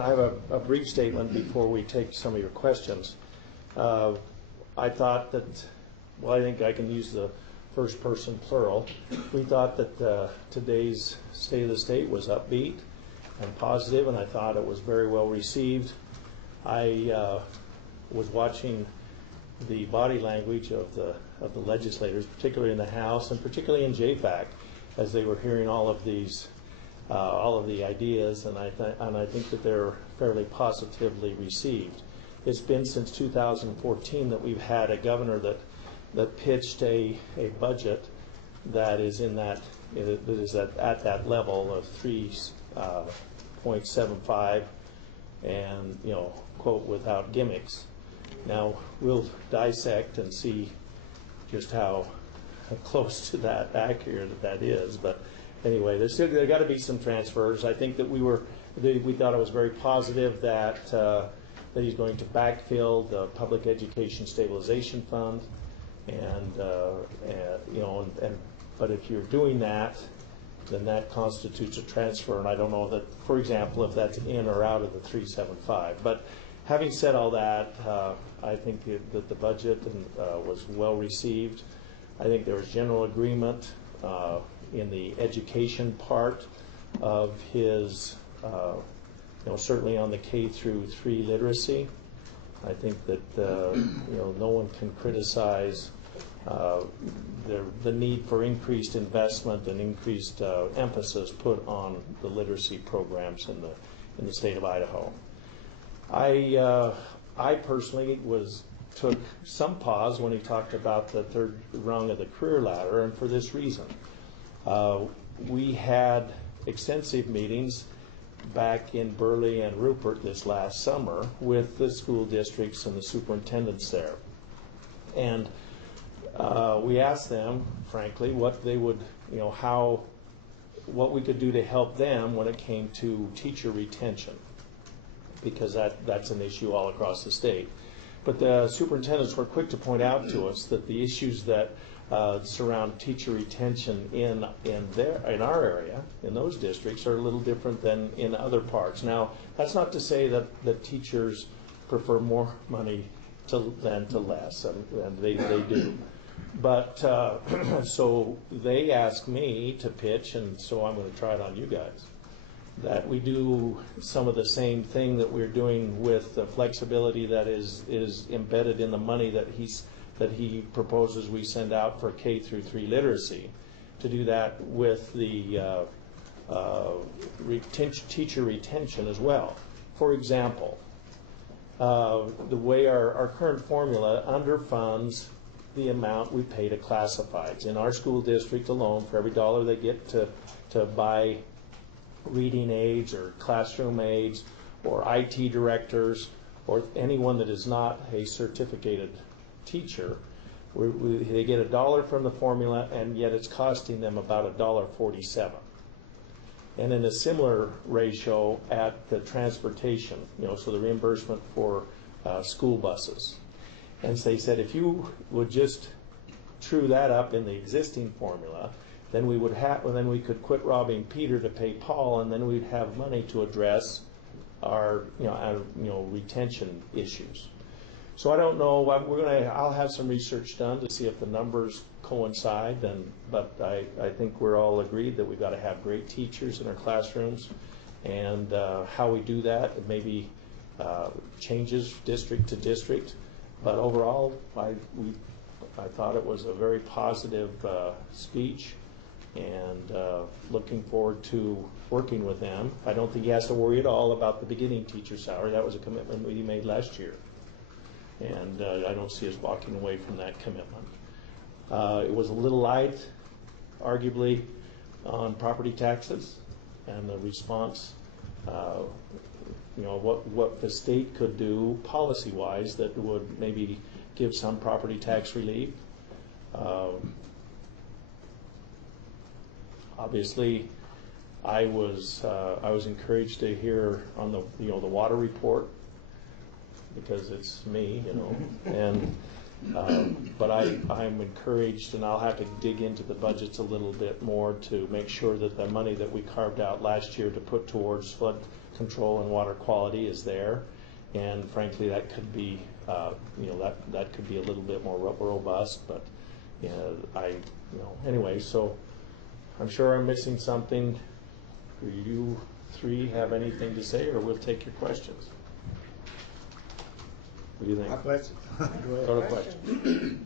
I have a brief statement before we take some of your questions. I thought that, well, I think I can use the first person plural. We thought that today's State of the State was upbeat and positive, and I thought it was very well received. I was watching the body language of the legislators, particularly in the House and particularly in JFAC, as they were hearing all of these, all of the ideas, and I think that they're fairly positively received. It's been since 2014 that we've had a governor that pitched a budget that is in that at that level of 3.75, and quote, without gimmicks. Now we'll dissect and see just how close to that accurate that is, but anyway, there got to be some transfers. I think that we thought it was very positive that that he's going to backfill the Public Education Stabilization Fund, but if you're doing that, then that constitutes a transfer, and I don't know that, for example, if that's in or out of the 375. But having said all that, I think that the budget was well received. I think there was general agreement in the education part of his, certainly on the K through 3 literacy. I think that no one can criticize the need for increased investment and increased emphasis put on the literacy programs in the state of Idaho. I personally took some pause when he talked about the third rung of the career ladder, and for this reason. We had extensive meetings back in Burley and Rupert this last summer with the school districts and the superintendents there. And we asked them, frankly, what they would, what we could do to help them when it came to teacher retention, because that's an issue all across the state. But the superintendents were quick to point out to us that the issues that surround teacher retention in our area, in those districts, are a little different than in other parts. Now, that's not to say that teachers prefer more money than to less, and they do. But so they asked me to pitch, and so I'm going to try it on you guys, that we do some of the same thing that we're doing with the flexibility that is embedded in the money that he proposes we send out for K through 3 literacy, to do that with the teacher retention as well. For example, the way our current formula underfunds the amount we pay to classifieds. In our school district alone, for every $1 they get to buy reading aids or classroom aids or IT directors or anyone that is not a certificated teacher, they get $1 from the formula, and yet it's costing them about $1.47. And in a similar ratio at the transportation, so the reimbursement for school buses. And so they said, if you would just true that up in the existing formula, then we could quit robbing Peter to pay Paul, and then we'd have money to address our retention issues. So I don't know. I'll have some research done to see if the numbers coincide. But I think we're all agreed that we've got to have great teachers in our classrooms, and how we do that, it maybe changes district to district. But overall, I thought it was a very positive speech, and looking forward to working with them. I don't think he has to worry at all about the beginning teacher salary. That was a commitment we made last year, and I don't see us walking away from that commitment. It was a little light, arguably, on property taxes, and the response, what the state could do policy-wise that would maybe give some property tax relief. Obviously, I was encouraged to hear on the water report, because it's me, and but I'm encouraged, and I'll have to dig into the budgets a little bit more to make sure that the money that we carved out last year to put towards flood control and water quality is there, and frankly, that could be, that could be a little bit more robust. But anyway, so I'm sure I'm missing something. Do you three have anything to say, or we'll take your questions? What do you think? Questions. Go to questions.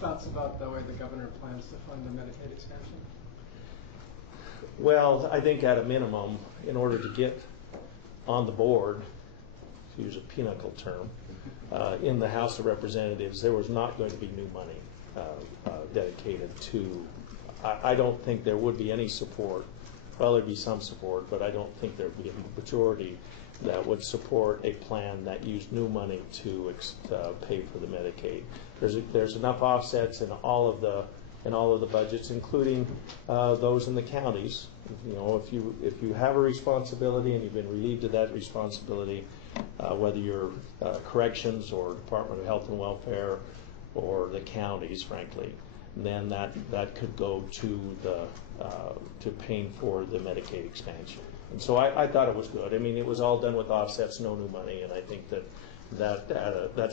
Thoughts about the way the governor plans to fund the Medicaid expansion? Well, I think at a minimum, in order to get on the board, to use a pinnacle term, in the House of Representatives, there was not going to be new money dedicated to. I don't think there would be any support. Well, there'd be some support, but I don't think there'd be a majority that would support a plan that used new money to pay for the Medicaid. There's enough offsets in all of the budgets, including those in the counties. If you have a responsibility and you've been relieved of that responsibility, whether you're corrections or Department of Health and Welfare or the counties, frankly, then that could go to paying for the Medicaid expansion. And so I thought it was good. I mean, it was all done with offsets, no new money, and I think that's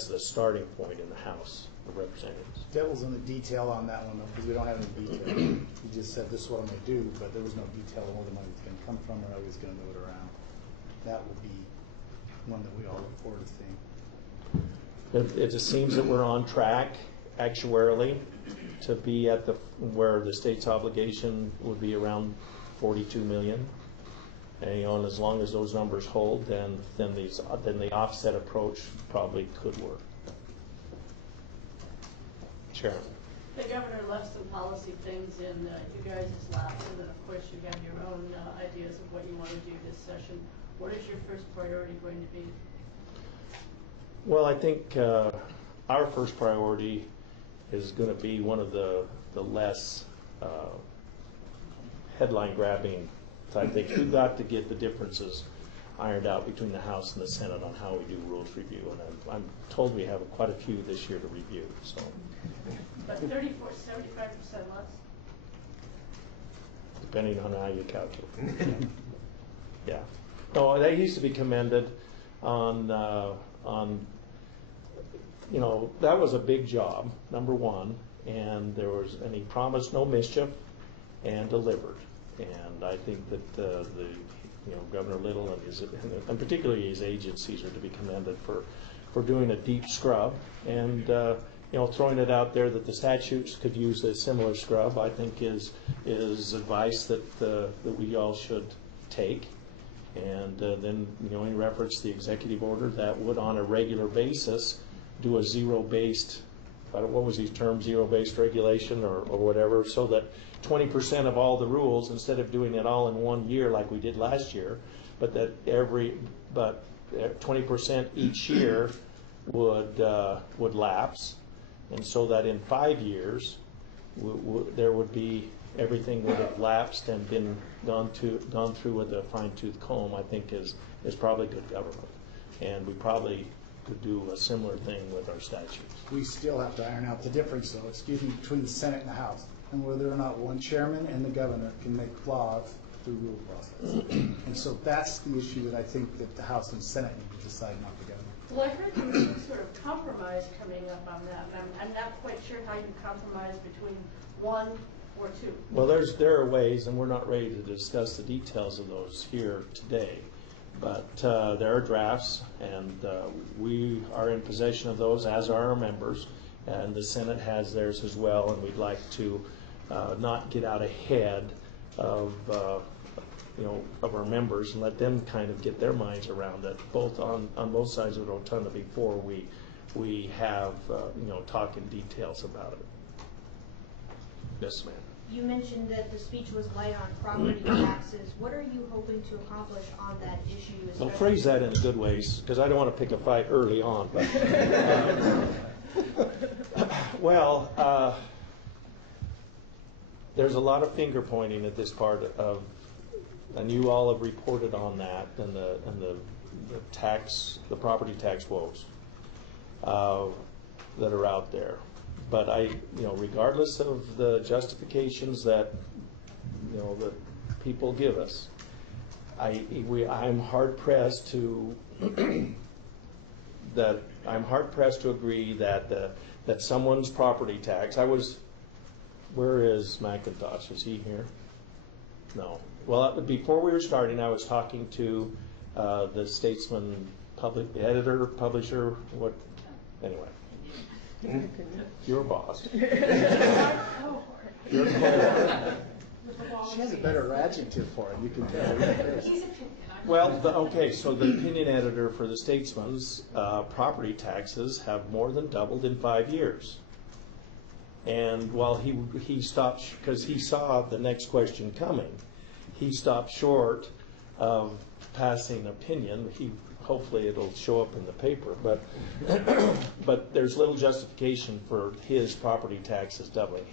the starting point in the House of Representatives. Devil's in the detail on that one, though, because we don't have any detail. He just said this is what I'm going to do, but there was no detail on where the money's going to come from or how he's going to move it around. That will be one that we all look forward to seeing. It just seems that we're on track actuarially to be at where the state's obligation would be around 42 million. And as long as those numbers hold, then the offset approach probably could work. Sharon. The governor left some policy things in you guys' lap, and then of course you have your own ideas of what you want to do this session. What is your first priority going to be? Well, I think our first priority is going to be one of the less headline-grabbing type things. We've got to get the differences ironed out between the House and the Senate on how we do rules review, and I'm told we have quite a few this year to review. So, but 75% less? Depending on how you calculate. Yeah. No, they used to be commended on that was a big job, number one, and he promised no mischief and delivered. And I think that Governor Little and particularly his agencies are to be commended for doing a deep scrub and throwing it out there that the statutes could use a similar scrub. I think is advice that we all should take. And then in reference to the executive order, that would on a regular basis do a zero-based, what was his term, zero-based regulation or whatever, so that 20% of all the rules, instead of doing it all in 1 year like we did last year, but 20% each year would lapse, and so that in 5 years there would be everything would have lapsed and been gone through with a fine-tooth comb. I think is probably good government, and we probably could do a similar thing with our statutes. We still have to iron out the difference, though, between the Senate and the House, and whether or not one chairman and the governor can make laws through rule process. And so that's the issue that I think that the House and Senate need to decide, not the governor. Well, I heard there was some sort of compromise coming up on that, and I'm not quite sure how you compromise between one or two. Well, there are ways, and we're not ready to discuss the details of those here today. But there are drafts, and we are in possession of those, as are our members, and the Senate has theirs as well. And we'd like to not get out ahead of our members and let them kind of get their minds around it, both on both sides of the rotunda before we have talk in details about it. Yes, ma'am. You mentioned that the speech was light on property taxes. What are you hoping to accomplish on that issue? Well, phrase that in a good way, because I don't want to pick a fight early on. But, there's a lot of finger pointing at this part of, and you all have reported on that, and the property tax woes that are out there. But regardless of the justifications that that people give us, I'm hard pressed to I'm hard pressed to agree that someone's property tax. Where is McIntosh? Is he here? No. Well, before we were starting, I was talking to the Statesman editor, publisher. Anyway, your boss. Your cohort. She has a better adjective for it, you can tell. Well, okay, so the opinion editor for the Statesman's property taxes have more than doubled in 5 years. And while he stopped, because he saw the next question coming, he stopped short of passing opinion. Hopefully it'll show up in the paper, but there's little justification for his property taxes doubling.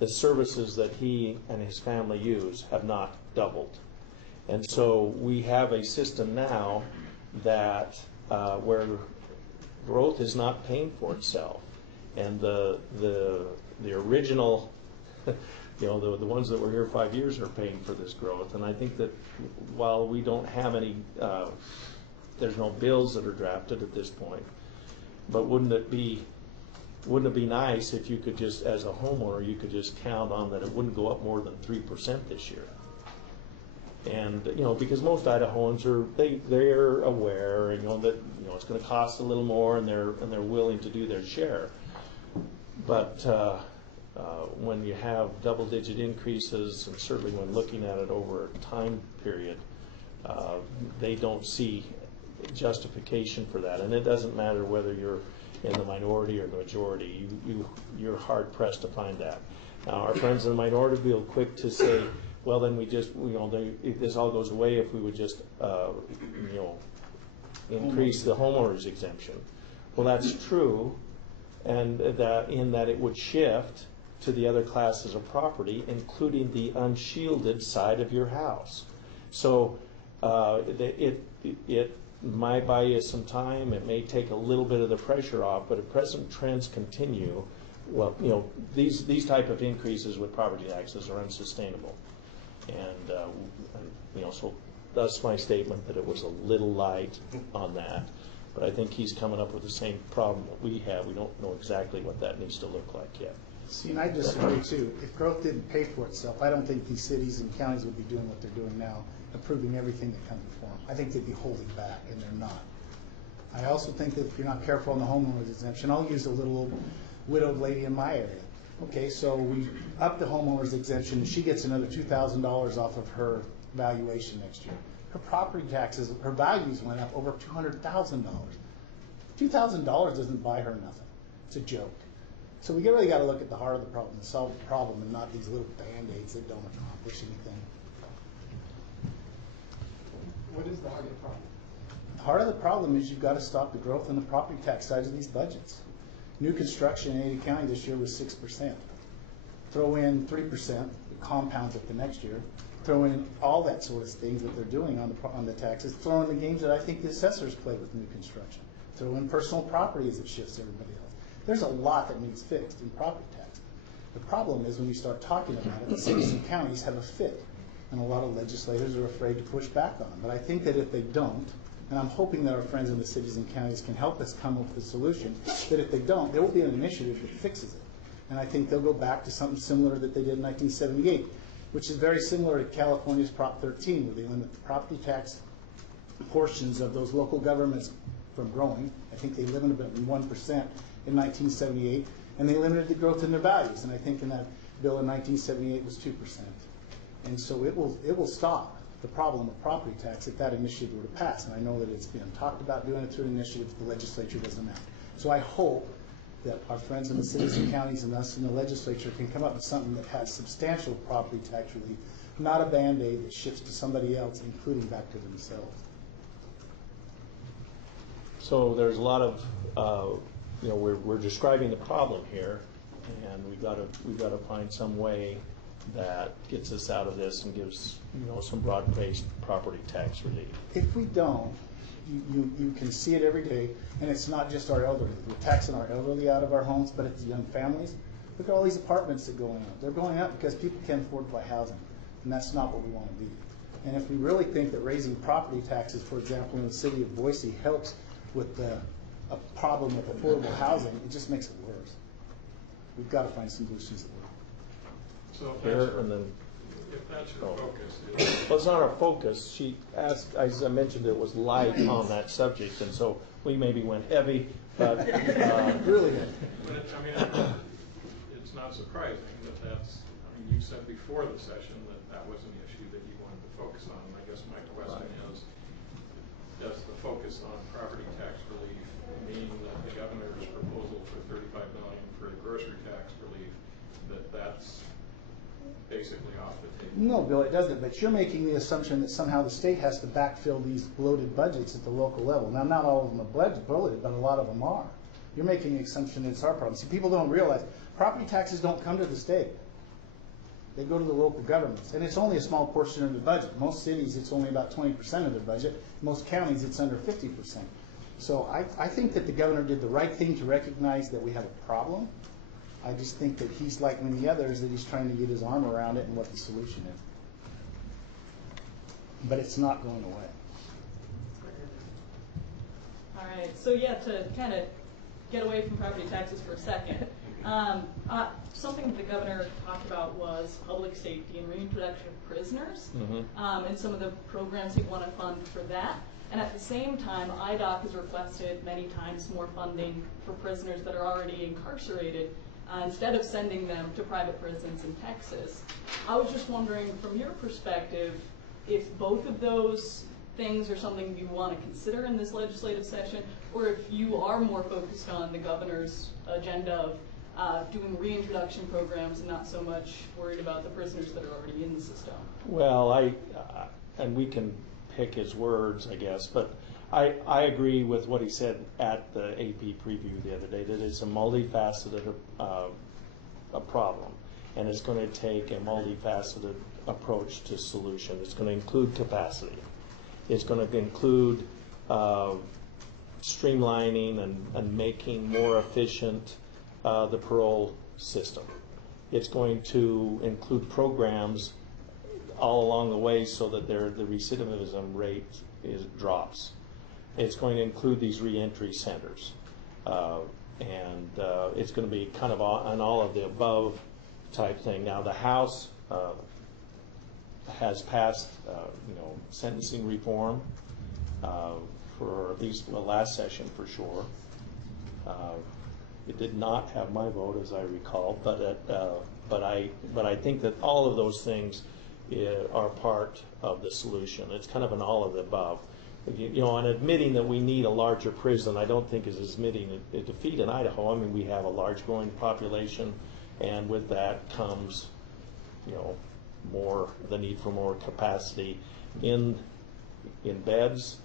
The services that he and his family use have not doubled. And so we have a system now that where growth is not paying for itself. And the original, the ones that were here 5 years are paying for this growth. And I think that while we don't have any, there's no bills that are drafted at this point, but wouldn't it be nice if you could just, as a homeowner, you could just count on that it wouldn't go up more than 3% this year? And because most Idahoans they're aware, that it's going to cost a little more, and they're willing to do their share. But when you have double-digit increases, and certainly when looking at it over a time period, they don't see justification for that. And it doesn't matter whether you're in the minority or the majority. You're hard pressed to find that. Now, our friends in the minority will be quick to say, well, then we just, if this all goes away, if we would just, increase the homeowner's exemption. Well, that's true, and that it would shift to the other classes of property, including the unshielded side of your house. So it might buy you some time. It may take a little bit of the pressure off, but if present trends continue, well, these type of increases with property taxes are unsustainable. And so that's my statement that it was a little light on that. But I think he's coming up with the same problem that we have. We don't know exactly what that needs to look like yet. See, and I disagree too. If growth didn't pay for itself, I don't think these cities and counties would be doing what they're doing now, approving everything that comes before them. I think they'd be holding back, and they're not. I also think that if you're not careful on the homeowner's exemption, I'll use a little widowed lady in my area. Okay, so we up the homeowner's exemption, and she gets another $2,000 off of her valuation next year. Her property taxes, her values went up over $200,000. $2,000 doesn't buy her nothing. It's a joke. So we really got to look at the heart of the problem and solve the problem, and not these little band-aids that don't accomplish anything. What is the heart of the problem? The heart of the problem is you've got to stop the growth in the property tax sides of these budgets. New construction in Ada County this year was 6%. Throw in 3%, it compounds it the next year. Throw in all that sort of things that they're doing on the taxes. Throw in the games that I think the assessors play with new construction. Throw in personal property as it shifts everybody else. There's a lot that needs fixed in property tax. The problem is when you start talking about it, the cities and counties have a fit, and a lot of legislators are afraid to push back on them. But I think that if they don't, and I'm hoping that our friends in the cities and counties can help us come up with a solution, that if they don't, there will be an initiative that fixes it. And I think they'll go back to something similar that they did in 1978, which is very similar to California's Prop 13, where they limit the property tax portions of those local governments from growing. I think they limited it 1% in 1978, and they limited the growth in their values. And I think in that bill in 1978 was 2%. And so it will stop the problem of property tax if that initiative were to pass. And I know that it's been talked about doing it through an initiative the legislature doesn't act. So I hope that our friends in the cities and counties and us in the legislature can come up with something that has substantial property tax relief, not a Band-Aid that shifts to somebody else, including back to themselves. So there's a lot of, we're describing the problem here, and we've got to find some way that gets us out of this and gives some broad-based property tax relief. If we don't, you can see it every day, and it's not just our elderly. We're taxing our elderly out of our homes, but it's young families. Look at all these apartments that are going up. They're going up because people can't afford to buy housing, and that's not what we want to be. And if we really think that raising property taxes, for example, in the city of Boise helps with a problem with affordable housing, it just makes it worse. We've got to find solutions that work. So if Here, that's, and then, if that's your oh. focus, Well, it's not our focus. She asked, as I mentioned, it was light on that subject, and so we maybe went heavy, but Really, but I mean, it's not surprising that that's, I mean, you said before the session that that was an issue that you wanted to focus on. And I guess my question is, does the focus on property tax relief mean that the governor's proposal for $35 million for the grocery tax relief, that's basically off the table? no, Bill, it doesn't, but you're making the assumption that somehow the state has to backfill these bloated budgets at the local level. Now, not all of them are bloated, but a lot of them are. You're making the assumption that it's our problem. See, people don't realize property taxes don't come to the state. They go to the local governments, and it's only a small portion of the budget. Most cities, it's only about 20% of their budget. Most counties, it's under 50%. So I think that the governor did the right thing to recognize that we have a problem. I just think that he's like many others, that he's trying to get his arm around it and what the solution is. But it's not going away. All right, so yeah, to kind of get away from property taxes for a second, something the governor talked about was public safety and reintroduction of prisoners, and some of the programs he'd want to fund for that. And at the same time, IDOC has requested many times more funding for prisoners that are already incarcerated, instead of sending them to private prisons in Texas. I was just wondering, from your perspective, if both of those things are something you want to consider in this legislative session, or if you are more focused on the governor's agenda of doing reintroduction programs and not so much worried about the prisoners that are already in the system. well, and we can pick his words, I guess, but I agree with what he said at the AP preview the other day, that it's a multifaceted a problem, and it's going to take a multifaceted approach to solution. It's going to include capacity. It's going to include streamlining and making more efficient the parole system. It's going to include programs all along the way so that the recidivism rate drops. It's going to include these reentry centers. And it's going to be kind of an all of the above type thing. Now, the House has passed, sentencing reform for at least the last session for sure. It did not have my vote, as I recall, but I think that all of those things are part of the solution. It's kind of an all of the above. And admitting that we need a larger prison, I don't think is admitting a defeat in Idaho. I mean, we have a large growing population, and with that comes, the need for more capacity in beds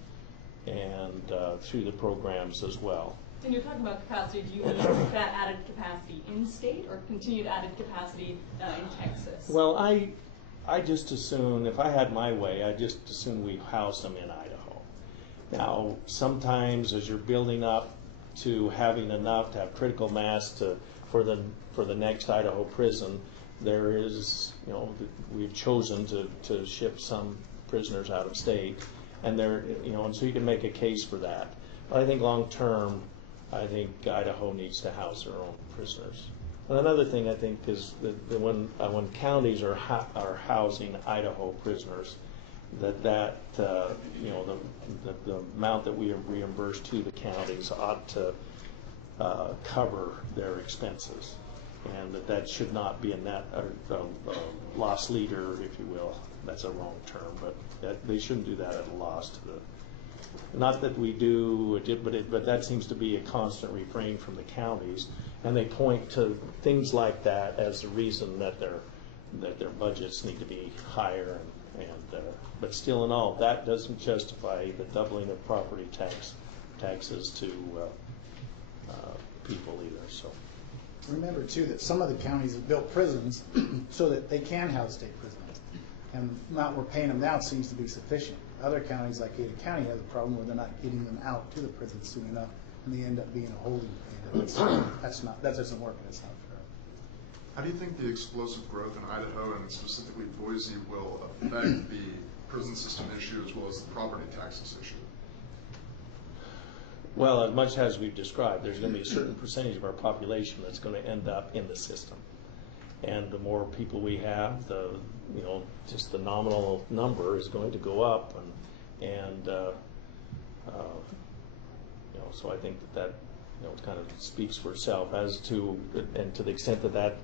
and through the programs as well. When you're talking about capacity, do you mean that added capacity in state or continued added capacity in Texas? Well, I just assume, if I had my way, I just assume we house them in Idaho. Now, sometimes as you're building up to having enough to have critical mass for the next Idaho prison, there is, we've chosen to ship some prisoners out of state, and and so you can make a case for that. But I think long term, I think Idaho needs to house their own prisoners. And another thing I think is that when counties are housing Idaho prisoners, the amount that we have reimbursed to the counties ought to cover their expenses, and that should not be a net loss leader, if you will. That's a wrong term, but they shouldn't do that at a loss to the. Not that we do, but that seems to be a constant refrain from the counties, and they point to things like that as the reason that their budgets need to be higher. But still in all, that doesn't justify the doubling of property taxes to people either. So Remember too that some of the counties have built prisons so that they can house state prisoners, and the amount we're paying them now seems to be sufficient. Other counties like Ada County have a problem where they're not getting them out to the prison soon enough, and they end up being a holding pen. That doesn't work, and it's not fair. How do you think the explosive growth in Idaho and specifically Boise will affect the prison system issue as well as the property taxes issue? Well, as much as we've described, there's going to be a certain percentage of our population that's going to end up in the system. And the more people we have, the, just the nominal number is going to go up. So I think that kind of speaks for itself as to, and to the extent that that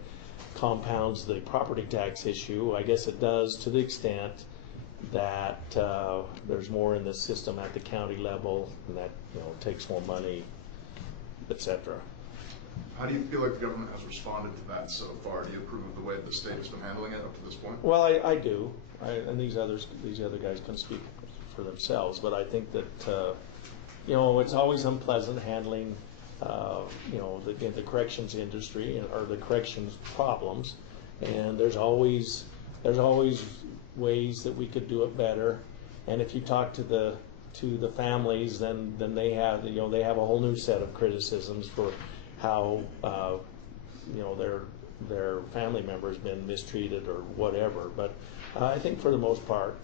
compounds the property tax issue, I guess it does to the extent that there's more in the system at the county level, and that takes more money, etc. How do you feel like the government has responded to that so far? Do you approve of the way the state has been handling it up to this point? Well, I do, and these other guys can speak for themselves, but I think that it's always unpleasant handling the corrections industry or the corrections problems, and there's always ways that we could do it better. And if you talk to the families, then they have a whole new set of criticisms for how their family member's been mistreated or whatever. But I think for the most part,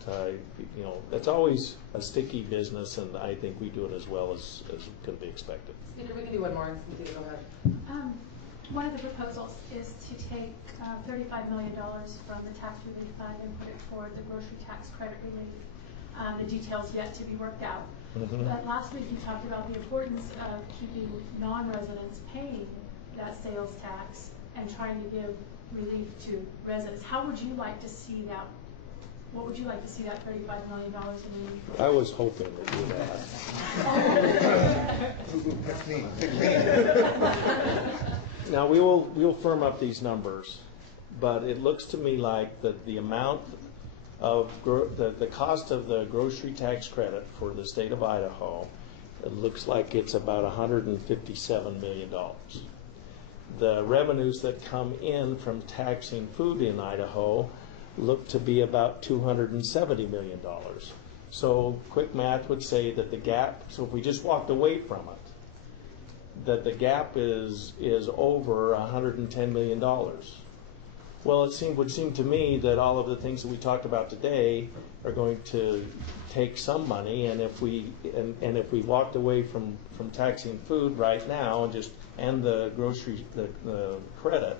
it's always a sticky business, and I think we do it as well as could be expected. Cynthia, we can do one more. Cynthia, go ahead. One of the proposals is to take $35 million from the tax relief fund and put it toward the grocery tax credit relief. The details yet to be worked out. Mm-hmm. But last week you talked about the importance of keeping non-residents paying that sales tax and trying to give relief to residents. How would you like to see that? What would you like to see that $35 million in relief? I was hoping to do that. Now we'll firm up these numbers, but it looks to me like that the amount of the cost of the grocery tax credit for the state of Idaho, it looks like it's about $157 million. The revenues that come in from taxing food in Idaho look to be about $270 million. So quick math would say that the gap, so if we just walked away from it, that the gap is over $110 million. Well, would seem to me that all of the things that we talked about today are going to take some money, and if we walked away from taxing food right now and just end the grocery the credit,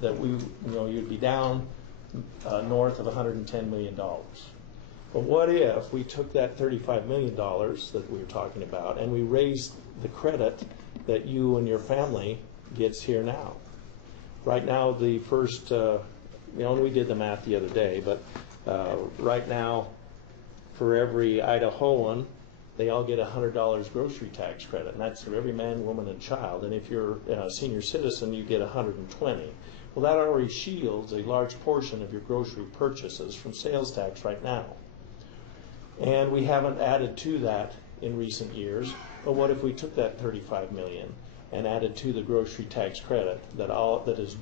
that you'd be down north of $110 million. But what if we took that $35 million that we were talking about and we raised the credit that you and your family gets here now? Right now, the first, we did the math the other day, but right now, for every Idahoan, they all get $100 grocery tax credit, and that's for every man, woman, and child. And if you're a senior citizen, you get $120. Well, that already shields a large portion of your grocery purchases from sales tax right now. And we haven't added to that in recent years. But what if we took that $35 million and added to the grocery tax credit that is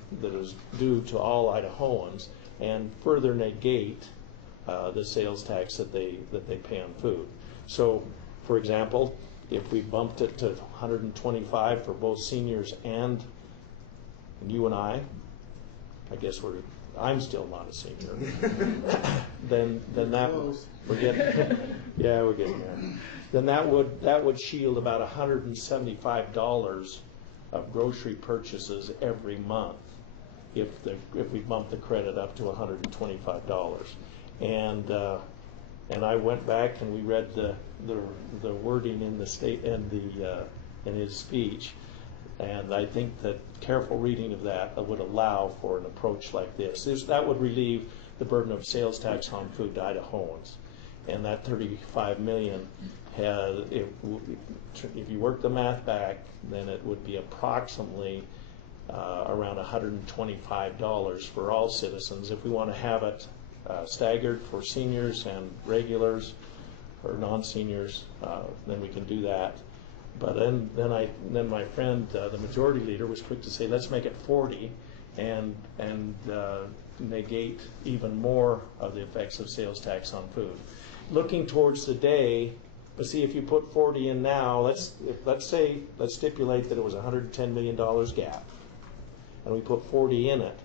due to all Idahoans, and further negate the sales tax that they pay on food? So, for example, if we bumped it to $125 for both seniors and you and I guess I'm still not a senior. then that we're getting we're getting there. Then that would shield about $175 of grocery purchases every month if we bump the credit up to $125. And I went back and we read the wording in the state and in his speech. And I think that careful reading of that would allow for an approach like this. That would relieve the burden of sales tax on food to Idahoans. And that $35 million if you work the math back, then it would be approximately around $125 for all citizens. If we want to have it staggered for seniors and regulars or non-seniors, then we can do that. But then my friend, the majority leader, was quick to say, let's make it 40 and negate even more of the effects of sales tax on food. Looking towards the day, but see, if you put 40 in now, let's stipulate that it was $110 million gap, and we put 40 in it,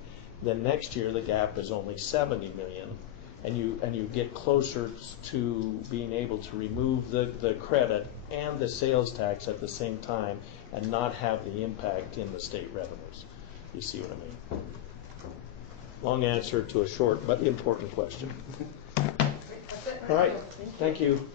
then next year the gap is only $70 million, and you get closer to being able to remove the credit and the sales tax at the same time and not have the impact in the state revenues. You see what I mean? Long answer to a short but important question. That's it. All right, thank you.